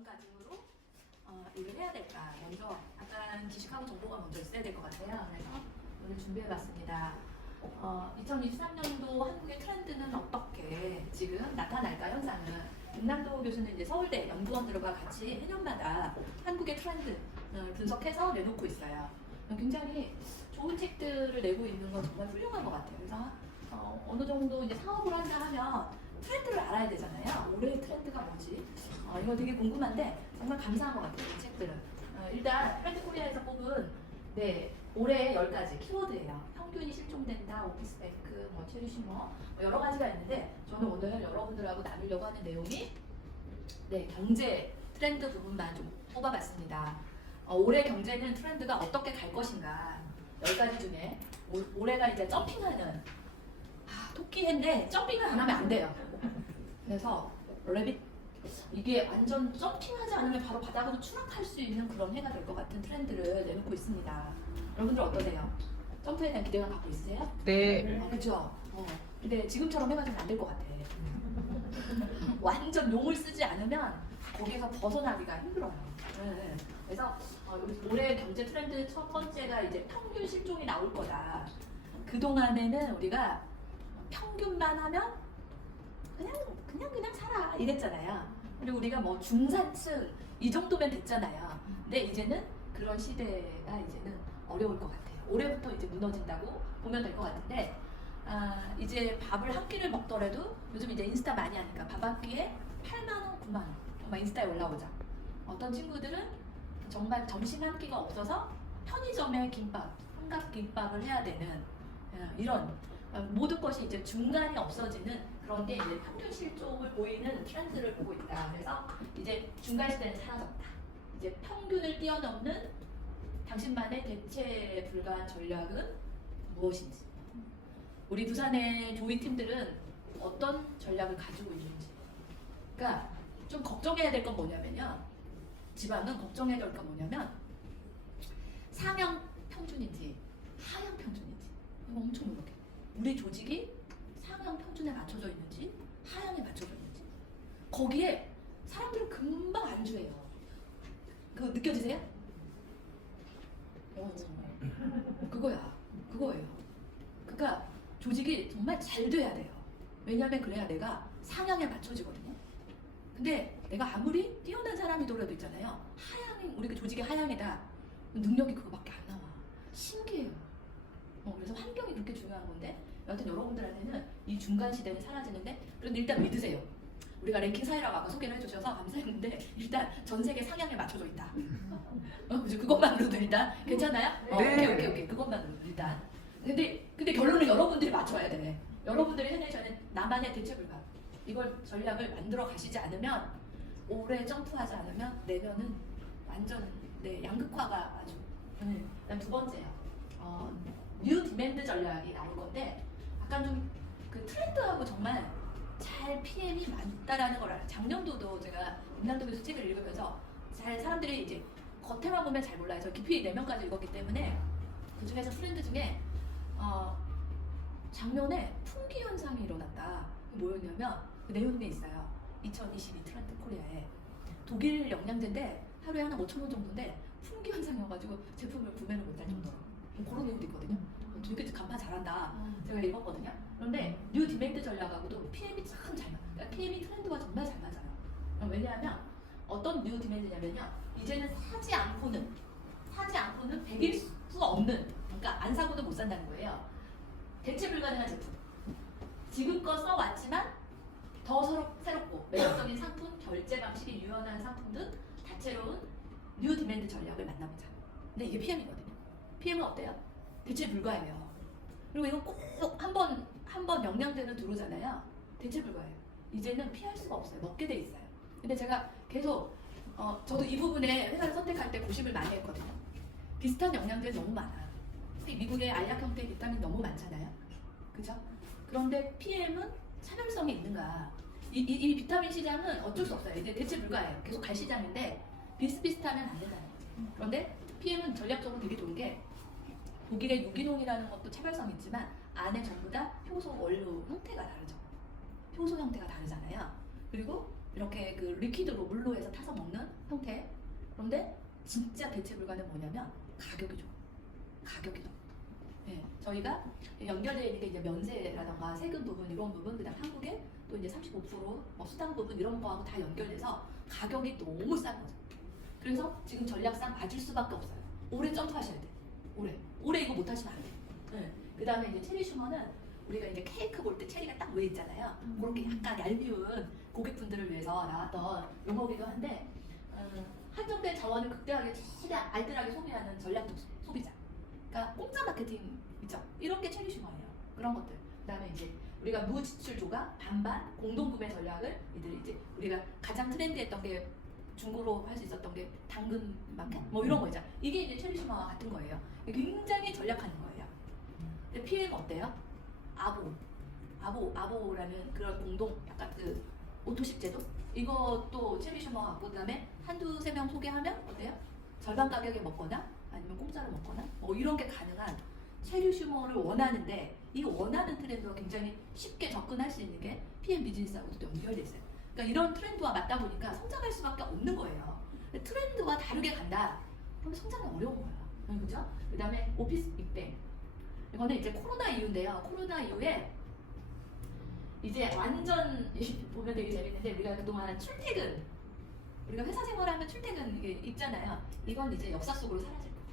마음가짐으로 일을 해야 될까? 먼저 약간 지식하고 정보가 먼저 있어야 될 것 같아요. 그래서 오늘 준비해봤습니다. 2023년도 한국의 트렌드는 어떻게 지금 나타날까? 현상은 김남도 교수는 이제 서울대 연구원들과 같이 해년마다 한국의 트렌드를 분석해서 내놓고 있어요. 굉장히 좋은 책들을 내고 있는 건 정말 훌륭한 것 같아요. 그래서 어느 정도 이제 사업을 한다 하면 트렌드를 알아야 되잖아요. 올해의 트렌드가 뭐지? 이거 되게 궁금한데 정말 감사한 것 같아요. 이 책들은. 일단 트렌드 코리아에서 뽑은 올해 10가지 키워드예요. 평균이 실종된다, 오피스뱅크, 체류시머 여러 가지가 있는데 저는 오늘 여러분들하고 나누려고 하는 내용이 경제 트렌드 부분만 좀 뽑아봤습니다. 올해 경제는 트렌드가 어떻게 갈 것인가 10가지 중에 올해가 이제 점핑하는 토끼인데 점핑을 안 하면 안 돼요. 그래서 레빗 이게 완전 점핑하지 않으면 바로 바닥으로 추락할 수 있는 그런 해가 될 것 같은 트렌드를 내놓고 있습니다. 여러분들 어떠세요? 점프에 대한 기대감 갖고 있으세요? 네. 그렇죠. 근데 지금처럼 해가지고 안 될 것 같아. 완전 용을 쓰지 않으면 거기에서 벗어나기가 힘들어요. 네. 그래서 올해 경제 트렌드 첫 번째가 이제 평균 실종이 나올 거다. 그 동안에는 우리가 평균만 하면 그냥 살아 이랬잖아요. 그리고 우리가 뭐 중산층 이 정도면 됐잖아요. 근데 이제는 그런 시대가 이제는 어려울 것 같아요. 올해부터 이제 무너진다고 보면 될 것 같은데 이제 밥을 한 끼를 먹더라도 요즘 이제 인스타 많이 하니까 밥 한 끼에 8만 원, 9만 원 막 인스타에 올라오죠. 어떤 친구들은 정말 점심 한 끼가 없어서 편의점에 김밥, 삼각김밥을 해야 되는 이런 모든 것이 이제 중간이 없어지는 그런 게 이제 평균 실종을 보이는 트렌드를 보고 있다. 그래서 이제 중간 시대는 사라졌다. 이제 평균을 뛰어넘는 당신만의 대체 불가한 전략은 무엇인지. 우리 부산의 조이 팀들은 어떤 전략을 가지고 있는지. 그러니까 좀 걱정해야 될 건 뭐냐면요. 지방은 걱정해야 될 건 뭐냐면 상향 평균인지 하향 평균인지 이거 엄청 노력해. 우리 조직이 상향 평균에 맞춰져 있는지 하향에 맞춰져 있는지 거기에 사람들은 금방 안주해요. 그거 느껴지세요? 그거예요. 그러니까 조직이 정말 잘 돼야 돼요. 왜냐하면 그래야 내가 상향에 맞춰지거든요. 근데 내가 아무리 뛰어난 사람이더라도 있잖아요. 하향이 우리 조직의 하향이다. 능력이 그거밖에 안 나와. 신기해요. 그래서 환경이 그렇게 중요한 건데 여하튼 여러분들한테는 이 중간 시대는 사라지는데 그런데 일단 믿으세요. 우리가 랭킹 사회라고 아까 소개를 해주셔서 감사했는데 일단 전 세계 상향에 맞춰져 있다. 그것만으로도 일단 괜찮아요? 네. 오케이 그것만으로도 일단. 근데 결론은 여러분들이 맞춰야 돼. 여러분들이 해내셔야 나만의 대체 불가. 이걸 전략을 만들어 가시지 않으면 올해 점프하지 않으면 내년은 완전 양극화가 아주. 그다음 두 번째요. 뉴 디맨드 전략이 나올 건데 약간 좀 그 트렌드하고 정말 잘 PM이 많다라는 걸 알아요. 작년도도 제가 김남도 교수 책을 읽으면서 잘 사람들이 이제 겉에만 보면 잘 몰라요. 저 깊이 내면까지 읽었기 때문에 그 중에서 트렌드 중에 작년에 품귀 현상이 일어났다. 뭐였냐면 그 내용에 있어요. 2022 트렌드 코리아에 독일 영양제인데 하루에 하나 5,000원 정도인데 품귀 현상이어가지고 제품을 구매를 못할 정도로 그런 내용도 있거든요. 되게 간판 잘한다. 제가 읽었거든요. 그런데 뉴 디맨드 전략하고도 PM이 참 잘 맞아요. 그러니까 PM이 트렌드와 정말 잘 맞아요. 왜냐하면 어떤 뉴 디맨드냐면요. 이제는 사지 않고는 100일 수 없는, 그러니까 안 사고도 못 산다는 거예요. 대체 불가능한 제품. 지금껏 써왔지만 더 새롭고 매력적인 상품, 결제 방식이 유연한 상품 등 다채로운 뉴 디맨드 전략을 만나보자. 근데 이게 PM이거든요. PM은 어때요? 대체 불가해요. 그리고 이건 꼭 한 번 영양제는 들어오잖아요. 대체 불가해요. 이제는 피할 수가 없어요. 먹게 돼 있어요. 근데 제가 계속 저도 이 부분에 회사를 선택할 때 고심을 많이 했거든요. 비슷한 영양제 너무 많아. 미국의 알약 형태의 비타민 너무 많잖아요. 그죠? 그런데 PM은 차별성이 있는가? 이 비타민 시장은 어쩔 수 없어요. 이제 대체 불가해요. 계속 갈 시장인데 비슷비슷하면 안 된다는 거죠. 그런데 PM은 전략적으로 되게 좋은 게 독일의 유기농이라는 것도 차별성이 있지만 안에 전부 다 효소 원료 형태가 다르죠. 효소 형태가 다르잖아요. 그리고 이렇게 그 리퀴드로 물로 해서 타서 먹는 형태. 그런데 진짜 대체 불가는 뭐냐면 가격이죠. 가격이죠. 예, 저희가 연결되어 있는 게 이제 면세라던가 세금 부분 이런 부분, 그다음 한국에 또 이제 35% 수당 부분 이런 거하고 다 연결돼서 가격이 너무 싼 거죠. 그래서 지금 전략상 맞을 수밖에 없어요. 올해 점프하셔야 돼. 올해 이거 못 하시면 안 돼. 예. 그다음에 이제 체리 슈머는 우리가 이제 케이크 볼 때 체리가 딱 왜 있잖아요. 그렇게 약간 얄미운 고객분들을 위해서 나왔던 용어기도 한데 한정된 자원을 극대하게 최대한 알뜰하게 소비하는 전략적 소비자. 그러니까 공짜 마케팅 있죠. 이런 게 체리 슈머예요. 그런 것들. 그다음에 이제 우리가 무지출 조각, 반반, 공동구매 전략을 이제 우리가 가장 트렌드했던 게 중고로 할 수 있었던 게 당근 마켓 뭐 이런 거 있잖아. 이게 이제 체리 슈머와 같은 거예요. 굉장히 전략하는 거예요. 근데 PM 어때요? 아보라는 그런 공동 약간 그 오토식 제도 이것도 체리 슈머 같고, 그다음에 한두 세 명 소개하면 어때요? 절반 가격에 먹거나 아니면 공짜로 먹거나 뭐 이런 게 가능한 체리 슈머를 원하는데, 이 원하는 트렌드가 굉장히 쉽게 접근할 수 있는 게 PM 비즈니스하고도 연결돼 있어요. 그러니까 이런 트렌드와 맞다 보니까 성장할 수밖에 없는 거예요. 근데 트렌드와 다르게 간다 그럼 성장이 어려운 거예요. 그죠? 그다음에 오피스 빅뱅. 이거는 이제 코로나 이후인데요. 코로나 이후에 이제 완전 보면 되게 재밌는데, 우리가 그동안 출퇴근, 우리가 회사 생활하면 출퇴근 이게 있잖아요. 이건 이제 역사 속으로 사라질 거예요.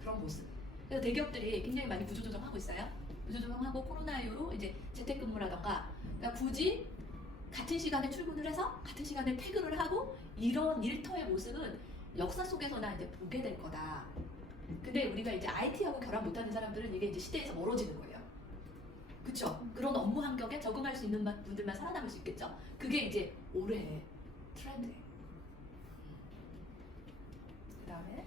그런 모습. 그래서 대기업들이 굉장히 많이 구조조정하고 있어요. 구조조정하고 코로나 이후로 이제 재택근무라던가, 그러니까 굳이 같은 시간에 출근을 해서 같은 시간에 퇴근을 하고 이런 일터의 모습은 역사 속에서나 이제 보게 될 거다. 근데 우리가 이제 IT하고 결합 못하는 사람들은 이게 이제 시대에서 멀어지는 거예요. 그쵸? 그런 업무 환경에 적응할 수 있는 분들만 살아남을 수 있겠죠? 그게 이제 올해의 트렌드예요. 그 다음에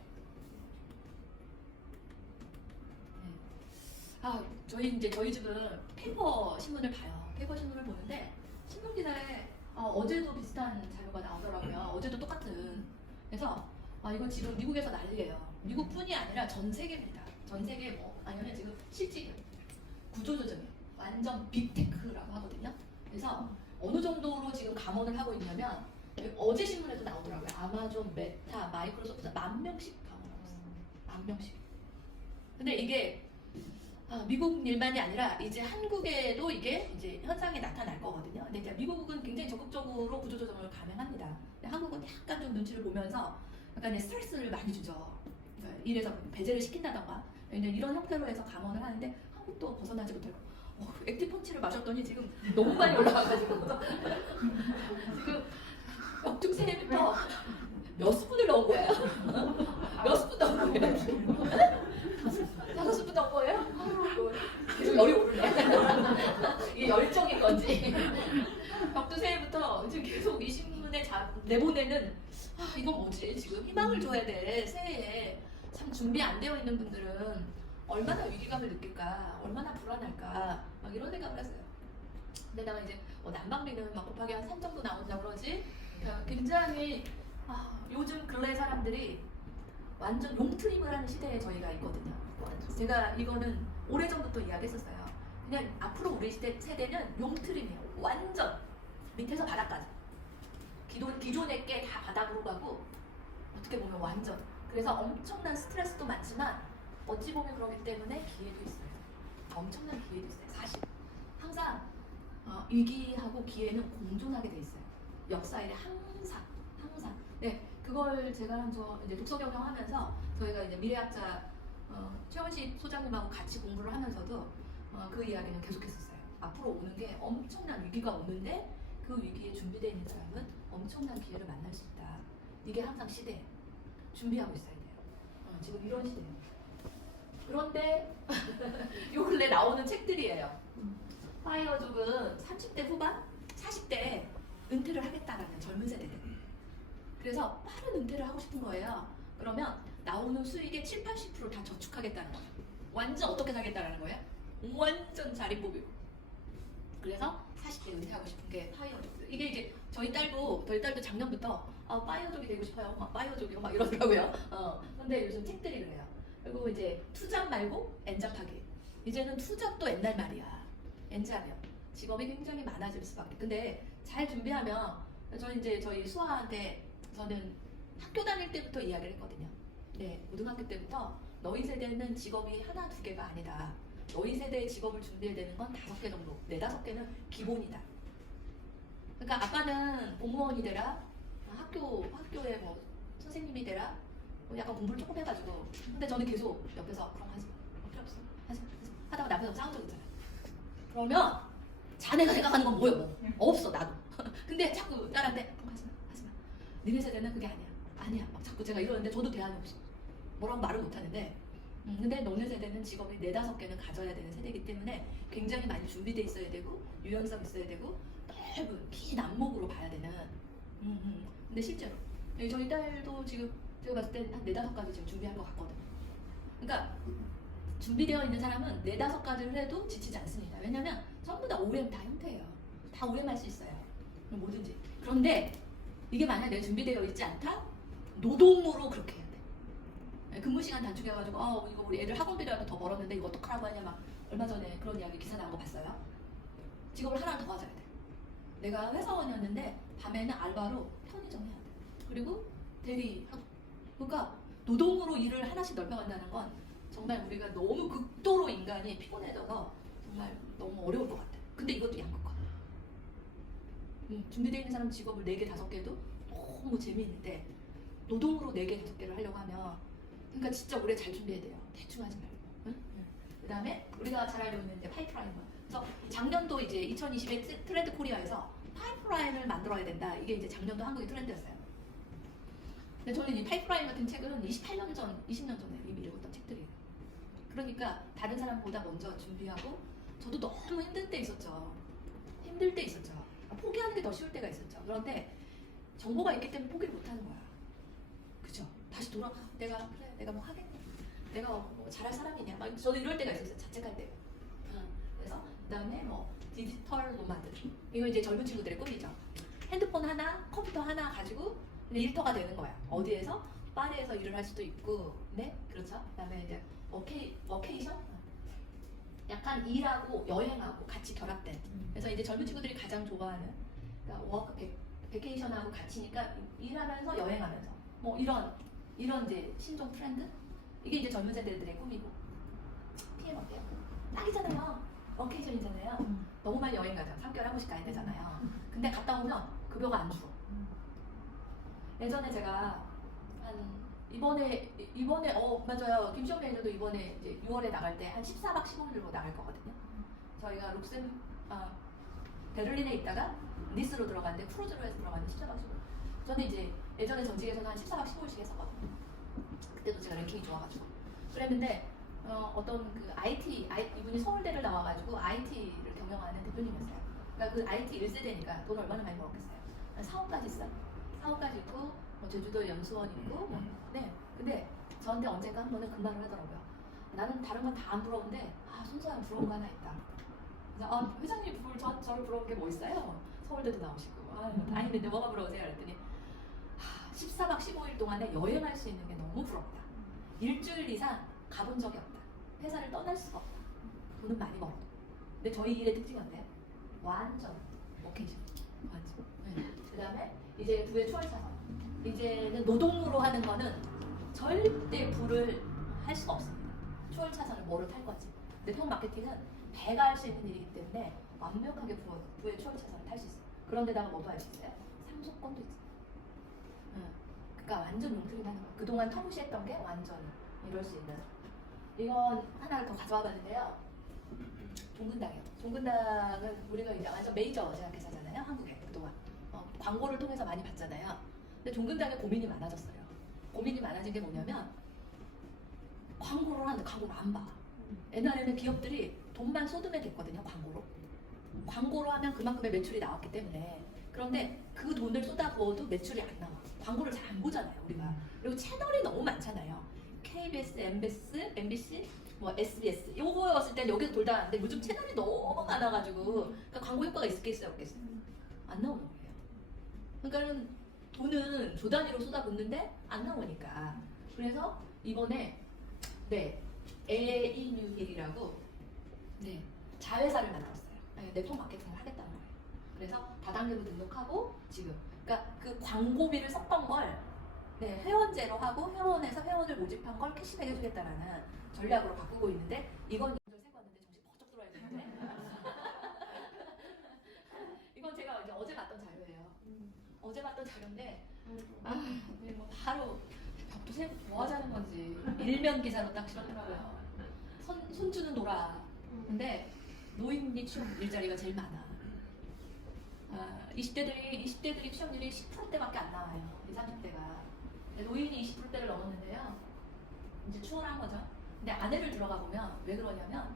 저희 집은 페이퍼 신문을 봐요. 페이퍼 신문을 보는데 신문 기사에 어제도 비슷한 자료가 나오더라고요. 어제도 똑같은. 그래서 이거 지금 미국에서 난리예요. 미국뿐이 아니라 전 세계입니다. 전 세계 뭐 아니면 지금 실질 구조조정이에요. 완전 빅테크라고 하거든요. 그래서 어느 정도로 지금 감원을 하고 있냐면 어제 신문에도 나오더라고요. 아마존, 메타, 마이크로소프트 10,000명씩 감원하고 있어요. 10,000명씩. 근데 이게 미국 일만이 아니라 이제 한국에도 이게 이제 현상이 나타날 거거든요. 근데 이제 미국은 굉장히 적극적으로 구조조정을 감행합니다. 근데 한국은 약간 좀 눈치를 보면서 약간 스트레스를 많이 주죠. 이래서 배제를 시킨다던가 이런 형태로 해서 감원을 하는데 한국도 벗어나지 못하고 액티펀치를 마셨더니 지금 너무 많이 올라와가지고 지금 역중 새해부터 몇 스푼을 넣은 거예요? 몇 스푼 넣은 거예요? 5스푼 넣은 거예요? 계속 열이 오르네. 이게 열정인 건지. 벽두 새해부터 지금 계속 이 신문에 내보내는 이건 뭐지? 지금 희망을 줘야 돼. 새해에 참 준비 안 되어 있는 분들은 얼마나 위기감을 느낄까, 얼마나 불안할까, 막 이런 생각을 했어요. 근데다가 이제 난방비는 막 곱하기 한 3 정도 나온다 그러지. 그러니까 굉장히 요즘 근래 사람들이 완전 용트림을 하는 시대에 저희가 있거든요. 제가 이거는 오래전부터 이야기했었어요. 그냥 앞으로 우리 세대는 용트림이에요. 완전 밑에서 바닥까지. 기존의 게 다 바닥으로 가고 어떻게 보면 완전. 그래서 엄청난 스트레스도 많지만 어찌 보면 그러기 때문에 기회도 있어요. 엄청난 기회도 있어요. 사실 항상 위기하고 기회는 공존하게 돼 있어요. 역사에 항상. 네, 그걸 제가 이제 독서 경영하면서 저희가 이제 미래학자 최원식 소장님하고 같이 공부를 하면서도 그 이야기는 계속했었어요. 앞으로 오는 게 엄청난 위기가 오는데 그 위기에 준비되어 있는 사람은 엄청난 기회를 만날 수 있다. 이게 항상 시대예요. 준비하고 있어야 돼요. 지금 이런 시대예요. 그런데 요 근래 나오는 책들이에요. 파이어족은 30대 후반, 40대에 은퇴를 하겠다라는 젊은 세대들. 그래서 빠른 은퇴를 하고 싶은 거예요. 그러면 나오는 수익의 70~80% 다 저축하겠다는 거예요. 완전 어떻게 살겠다는 거예요? 완전 자리뽑이고. 그래서 40대 은퇴하고 싶은 게 파이어족. 이게 이제 저희 딸도 작년부터 파이어족이 되고 싶어요. 막 파이어족이요 막 이러더라고요. 근데 요즘 책들이 그래요. 그리고 이제 투잡 말고 엔잡하기. 이제는 투잡도 옛날 말이야. 엔잡이요. 직업이 굉장히 많아질 수밖에. 근데 잘 준비하면 저는 이제 저희 수아한테 저는 학교 다닐 때부터 이야기를 했거든요. 네, 고등학교 때부터 너희 세대는 직업이 하나 두 개가 아니다. 너희 세대의 직업을 준비해야 되는 건 5개 정도, 4-5개는 기본이다. 그러니까 아빠는 공무원이 되라, 학교에 뭐 선생님이 되라, 뭐 약간 공부를 조금 해가지고. 근데 저는 계속 옆에서 그럼 하지 마, 필요 없어, 하지 마, 하다가 남편하고 싸운 적 있잖아요. 그러면 자네가 생각하는 건 뭐야 뭐? 없어 나도. 근데 자꾸 딸한테 그럼 하지 마. 니네 세대는 그게 아니야. 막 자꾸 제가 이러는데 저도 대안이 없어. 뭐라고 말을 못 하는데. 근데 너네 세대는 직업이 4-5개는 가져야 되는 세대이기 때문에 굉장히 많이 준비돼 있어야 되고 유연성 있어야 되고 넓은 긴 안목으로 봐야 되는. 근데 실제로 저희 딸도 지금 제가 봤을 때 한 4-5가지 지금 준비할 것 같거든요. 그러니까 준비되어 있는 사람은 4-5가지를 해도 지치지 않습니다. 왜냐면 전부 다 OM 다 형태예요. 다 OM 할 수 있어요. 뭐든지. 그런데 이게 만약에 내가 준비되어 있지 않다? 노동으로 그렇게 해야 돼. 근무 시간 단축해가지고 이거 우리 애들 학원비라도 더 벌었는데 이거 어떡하라고 하냐 막 얼마 전에 그런 이야기 기사 나온 거 봤어요. 직업을 하나 더 가져야 돼. 내가 회사원이었는데 밤에는 알바로 편의점 해야 돼. 그리고 대리하고. 그러니까 노동으로 일을 하나씩 넓혀간다는 건 정말 우리가 너무 극도로 인간이 피곤해져서 정말 너무 어려울 것 같아. 근데 이것도 양극화. 준비되어 있는 사람 직업을 4개, 5개도 너무 재미있는데 노동으로 4개, 5개를 하려고 하면 그러니까 진짜 우리가 잘 준비해야 돼요. 대충 하지 말고. 응? 그 다음에 우리가 잘 알고 있는 파이프라인. 그래서 작년도 이제 2020의 트렌드 코리아에서 파이프라인을 만들어야 된다. 이게 이제 작년도 한국의 트렌드였어요. 근데 저는 이 파이프라인 같은 책은 28년 전, 20년 전에 이미 읽었던 책들이에요. 그러니까 다른 사람보다 먼저 준비하고 저도 너무 힘들 때 있었죠. 포기하는 게 더 쉬울 때가 있었죠. 그런데 정보가 있기 때문에 포기를 못하는 거야. 그죠? 다시 내가 뭐 하겠냐? 내가 뭐 잘할 사람이냐? 막 저도 이럴 때가 있었어요. 자책할 때. 그래서 그다음에 뭐 디지털 노마드. 이거 이제 젊은 친구들의 꿈이죠. 핸드폰 하나, 컴퓨터 하나 가지고 일터가 되는 거야. 어디에서? 파리에서 일을 할 수도 있고, 네, 그렇죠. 그다음에 이제 워케이션. 약간 일하고 여행하고 같이 결합된. 그래서 이제 젊은 친구들이 가장 좋아하는 그러니까 베케이션하고 같이니까 일하면서 여행하면서 뭐 이런 이제 신종 트렌드 이게 이제 젊은 세대들의 꿈이고. PM 어때요? 딱이잖아요. 워케이션이잖아요. 너무 많이 여행 가죠. 3개월 한 번씩 가야 되잖아요. 근데 갔다 오면 급여가 안 줄어. 예전에 제가 이번에 맞아요. 김시영 매니저도 이번에 이제 6월에 나갈 때 한 14박 15일로 나갈 거거든요. 저희가 베를린에 있다가 니스로 들어갔는데 크루즈로 해서 들어갔는데 14박 15일. 저는 이제 예전에 정직에서는 한 14박 15일씩 했었거든요. 그때도 제가 랭킹이 좋아가지고 그랬는데 어떤 그 이분이 서울대를 나와가지고 IT를 경영하는 대표님이었어요. 그러니까 그 IT 1세대니까 돈 얼마나 많이 벌었겠어요. 한 4억까지 있어요. 4억까지 있고 뭐 제주도에 연수원 있고 네. 근데 저한테 언젠가 한 번은 그 말을 하더라고요. 나는 다른 건 다 안 부러운데 손소연 부러운 거 하나 있다. 그래서 회장님 저를 부러운 게 뭐 있어요? 서울대도 나오시고 다행인데 뭐가 부러우세요? 그랬더니 14박 15일 동안에 여행할 수 있는 게 너무 부럽다. 일주일 이상 가본 적이 없다. 회사를 떠날 수가 없다. 돈은 많이 벌어도. 근데 저희 일의 특징이 어때요? 완전 워케이션. 완전. 네. 그 다음에 이제 부의 추월차선. 이제는 노동으로 하는 거는 절대 부를 할 수가 없습니다. 추월차선을 뭐를 탈 거지. 네트워크 마케팅은 배가 할 수 있는 일이기 때문에 완벽하게 부의 추월차선을 탈 수 있어요. 그런데다가 뭐도 할 수 있어요? 상속권도 있어요. 그러니까 완전 용트림 하는 거예요. 그동안 터무시했던 게 완전히 이럴 수 있는. 이건 하나를 더 가져와 봤는데요. 종근당이요. 종근당은 우리가 이제 완전 메이저 제약회사잖아요. 한국에 그동안. 광고를 통해서 많이 봤잖아요. 근데 종근당에 고민이 많아졌어요. 고민이 많아진 게 뭐냐면 광고를 하는데 광고를 안 봐. 옛날에는 기업들이 돈만 쏟으면 됐거든요. 광고로 하면 그만큼의 매출이 나왔기 때문에. 그런데 그 돈을 쏟아부어도 매출이 안 나와. 광고를 잘 안 보잖아요, 우리가. 그리고 채널이 너무 많잖아요. KBS, MBC, 뭐 SBS. 요거였을 땐 여기서 돌다 왔는데 요즘 채널이 너무 많아가지고 그러니까 광고 효과가 있겠어요, 없겠어요? 안 나오는 거예요. 그러니까는 돈은 조 단위로 쏟아붓는데 안 나오니까. 그래서 이번에 에이뉴힐이라고 자회사를 만들었어요. 네트워크 마케팅을 하겠다는 거예요. 그래서 다단계로 등록하고 지금 그러니까 그 광고비를 썼던 걸 네, 회원제로 하고 회원에서 회원을 모집한 걸 캐시백 해주겠다라는 전략으로 바꾸고 있는데 이건 세고 왔는데 정신 번쩍 들어야 되는데 이건 제가 이제 어제 봤던 자료예요. 어제 봤던 자료인데 뭐 바로 벽도 세고 뭐 하자는 건지 일면 기사로 딱 실었더라고요. 손주는 놀아. 근데 노인이 취업 일자리가 제일 많아. 20대들이 취업률이 10%대밖에 안 나와요. 20, 30대가. 노인이 20%대를 넘었는데요. 이제 추월한 거죠. 근데 안에를 들어가 보면 왜 그러냐면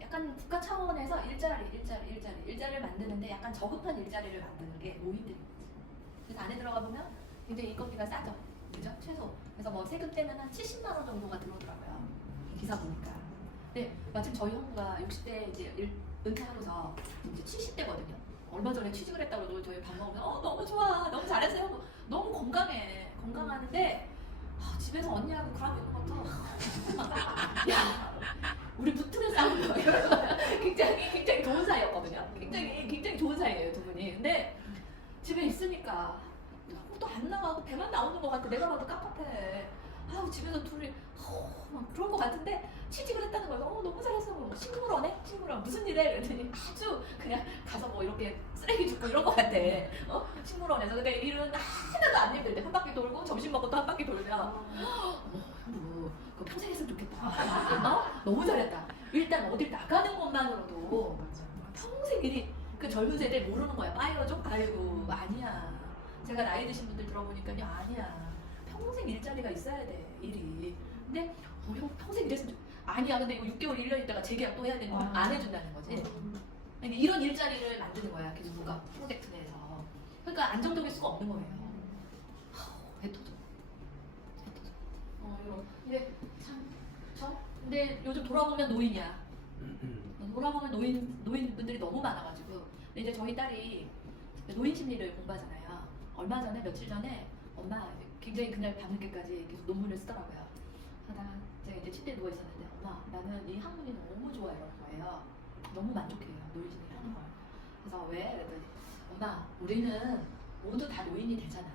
약간 국가 차원에서 일자리를 만드는데 약간 저급한 일자리를 만드는 게 노인들인 거지. 그래서 안에 들어가 보면 굉장히 인건비가 싸죠. 그죠? 최소. 그래서 뭐 세금 떼면 한 70만 원 정도가 들어오더라고요. 기사 보니까. 근데 마침 저희 형부가 60대 이제 은퇴하고서 이제 70대거든요. 얼마 전에 취직을 했다고 그러고 저희 밥 먹으면 너무 좋아, 너무 잘했어요. 형부. 너무 건강해. 건강하는데 집에서 언니하고 그러고 있는 것도 야 우리 붙으면 싸우는 거예요. 굉장히 좋은 사이였거든요. 굉장히 좋은 사이예요 두 분이. 근데 집에 있으니까 또 안 나가고 배만 나오는 것 같아. 내가 봐도 깝깝해. 집에서 둘이 막 그럴 것 같은데 취직을 했다는 거예요. 너무 잘했어. 식물원에? 식물원 무슨 일해? 그랬더니 아주 그냥 가서 뭐 이렇게 쓰레기 줍고 이런 것 같아. 식물원에서. 근데 일은 하나도 안 힘들대. 한 바퀴 돌고 점심 먹고 또 한 바퀴 돌면 그거 평생 했으면 좋겠다. 너무 잘했다. 일단 어딜 나가는 것만으로도 평생 일이 그 젊은 세대 모르는 거야. 빠이러죠? 아이고 아니야. 제가 나이 드신 분들 들어보니까 아니야. 평생 일자리가 있어야 돼, 일이. 근데 형 평생 일했으면 아니야. 근데 이거 6개월, 1년 있다가 재계약 또 해야 되는 거 안 해준다는 거지. 그러니까 이런 일자리를 만드는 거야. 계속 누가 프로젝트 내에서. 그러니까 안정적일 수가 없는 거예요. 배 터져. 이런. 근데 근데 요즘 돌아보면 노인이야. 돌아보면 노인분들이 너무 많아가지고. 근데 이제 저희 딸이 노인 심리를 공부하잖아요. 얼마 전에 며칠 전에 엄마 굉장히 그날 밤늦게까지 계속 논문을 쓰더라고요. 하다가 제가 이제 침대에 누워 있었는데 엄마 나는 이 학문이 너무 좋아 이러는 거예요. 너무 만족해요 노인 심리 하는 걸. 그래서 왜? 그랬더니 엄마 우리는 모두 다 노인이 되잖아.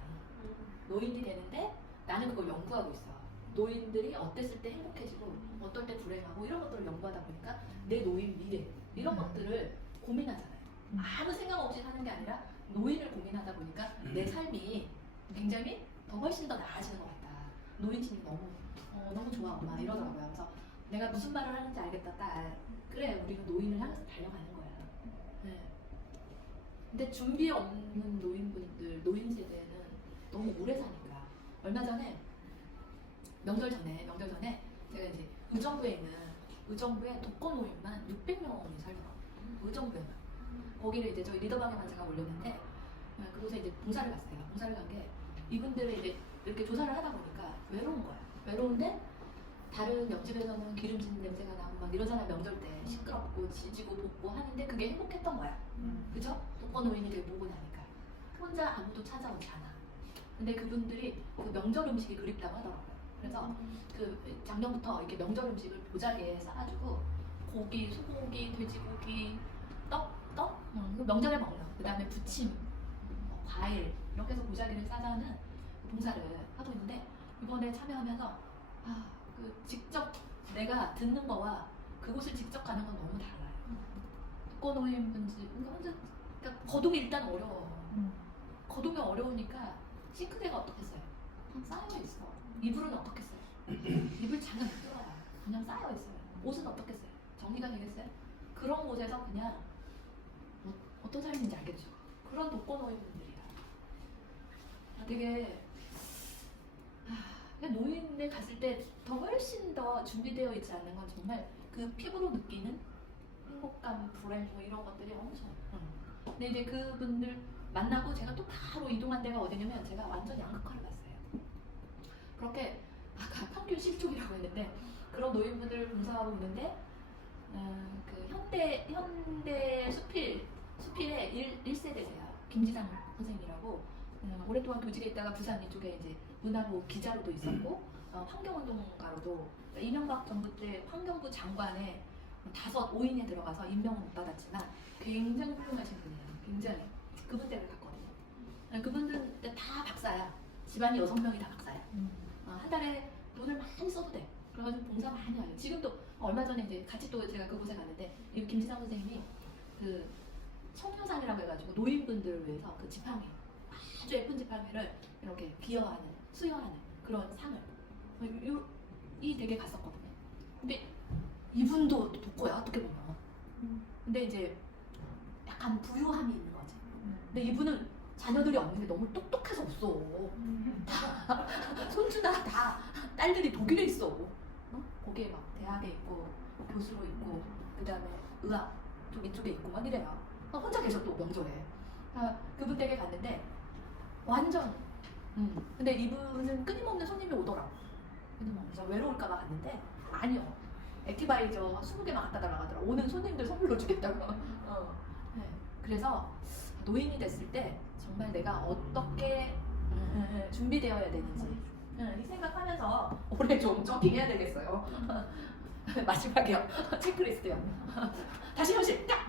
노인이 되는데 나는 그걸 연구하고 있어. 노인들이 어땠을 때 행복해지고 어떨 때 불행하고 이런 것들을 연구하다 보니까 내 노인 미래 이런 것들을 고민하잖아요. 아무 생각 없이 사는 게 아니라 노인을 고민하다 보니까 내 삶이 굉장히 더 훨씬 더 나아지는 것 같다. 노인 심리 너무 좋아 엄마 이러더라고요. 그래서 내가 무슨 말을 하는지 알겠다 딸. 그래 우리는 노인을 향해서 달려가는 거야. 네. 근데 준비 없는 노인분들, 노인 세대는 너무 오래 사니까. 얼마 전에 명절 전에 제가 이제 의정부에 독거노인만 600명이 살더라고요. 의정부에만. 거기를 이제 저희 리더방에만 제가 올렸는데 그곳에 이제 봉사를 갔어요. 봉사를 간 게 이분들을 이제 이렇게 조사를 하다 보니까 외로운 거야. 외로운데 다른 옆집에서는 기름진 냄새가 나고 막 이러잖아. 명절 때 시끄럽고 지지고 볶고 하는데 그게 행복했던 거야. 그죠? 독거노인이 되게 보고 나니까 혼자 아무도 찾아오지 않아. 근데 그분들이 그 명절 음식이 그립다고 하더라고요. 그래서 그 작년부터 이렇게 명절 음식을 보자기에 싸가지고 고기, 소고기, 돼지고기, 떡, 명절에 먹는 그 다음에 부침, 과일 이렇게 해서 보자기를 싸자는 봉사를 하고 있는데 이번에 참여하면서 그 직접 내가 듣는 거와 그곳을 직접 가는 건 너무 달라요. 독거노인분들 그러니까 거동이 일단 어려워. 거동이 어려우니까 싱크대가 어떻겠어요? 쌓여 있어. 이불은 어떻겠어요? 이불 장난 못 들어요. 그냥 쌓여 있어요. 옷은 어떻겠어요? 정리가 되겠어요? 그런 곳에서 그냥 어떤 삶인지 알겠죠? 그런 독거노인분들이야. 되게 노인에 갔을 때 더 훨씬 더 준비되어 있지 않는 건 정말 그 피부로 느끼는 행복감, 불행 뭐 이런 것들이 엄청. 근데 이제 그분들 만나고 제가 또 바로 이동한 데가 어디냐면 제가 완전 양극화를 봤어요. 그렇게 아까 평균 실종이라고 했는데 그런 노인분들 봉사하고 있는데 그 현대 수필의 1세대세요. 김지상 선생님이라고 오랫동안 교직에 있다가 부산 이쪽에 이제 문화부 기자로도 있었고 환경운동가로도 이명박 정부 때 환경부 장관에 5인에 들어가서 임명은 못 받았지만 굉장히 훌륭하신 분이에요. 굉장히 그분 댁을 갔거든요. 박사야. 집안이 6명이 다 박사야. 한 달에 돈을 많이 써도 돼. 그래가지고 봉사 많이 하요. 지금도 얼마 전에 이제 같이 또 제가 그곳에 갔는데 이 김지상 선생님이 그 청년상이라고 해가지고 노인분들을 위해서 그 지팡이 아주 예쁜 지팡이를 이렇게 기여하는 수여하는 그런 상을 이 댁에 갔었거든요. 근데 이분도 독고야 어떻게 보면. 근데 이제 약간 부유함이 있는 거지. 근데 이분은 자녀들이 없는데 너무 똑똑해서 없어. 다 손주나 다 딸들이 독일에 있어. 거기에 막 대학에 있고 교수로 있고 그다음에 의학 이쪽에 있고 막 이래요. 혼자 계셔 또 명절에. 그분 댁에 갔는데 완전. 근데 이분은 끊임없는 손님이 오더라고. 끊임없는. 외로울까봐 갔는데 아니요. 액티바이저 20개만 갖다 달라고 하더라고. 오는 손님들 선물로 주겠다고. 네. 그래서 노인이 됐을 때 정말 내가 어떻게 준비되어야 되는지 이 생각하면서 올해 좀 저킹해야 되겠어요. 마지막이요. 체크리스트요. 다시 현실 딱.